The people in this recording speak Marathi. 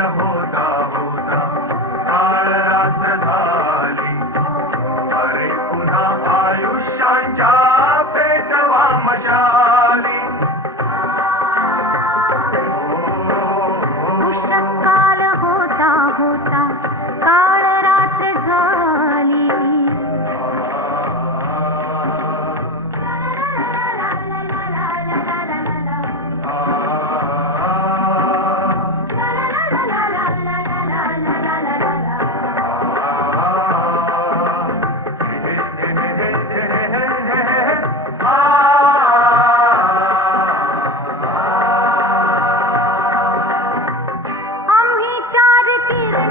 होता होता काळ झाली. अरे पुन्हा आयुष्यांच्या पेटवा मशा की